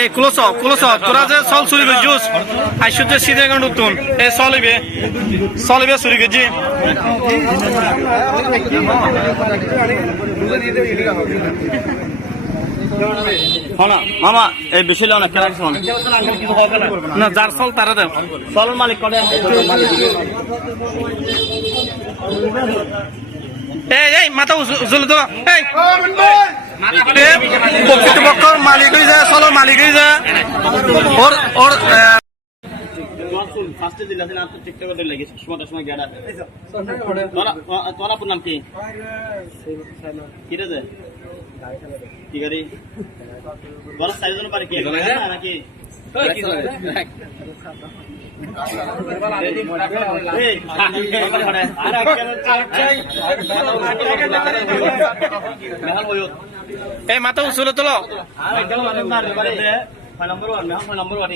এই close close তোরা যে চল চুরি করছিস আইসু যে সিধে গান উত্তুন এ চলিবে চলিবে চুরি করছি মামা এই বেশি লো না কেনা শোন না। যার চল তারা দেব চল মালিক করে এই এই মাথা উজলে তো। এই মালিক চলো মালিক হয়ে যায় ওর ওর ফার্স্টে দিলা দিলা তো টিকটক করে লাগে সময় সময় গেড়া তোরা তোরা নাম কি? কি রে যে কি গাড়ি বড় সাইজ পারে কি? নাকি এই মাথা উজলে তোলো। নম্বর ওয়ান নম্বর ওয়ান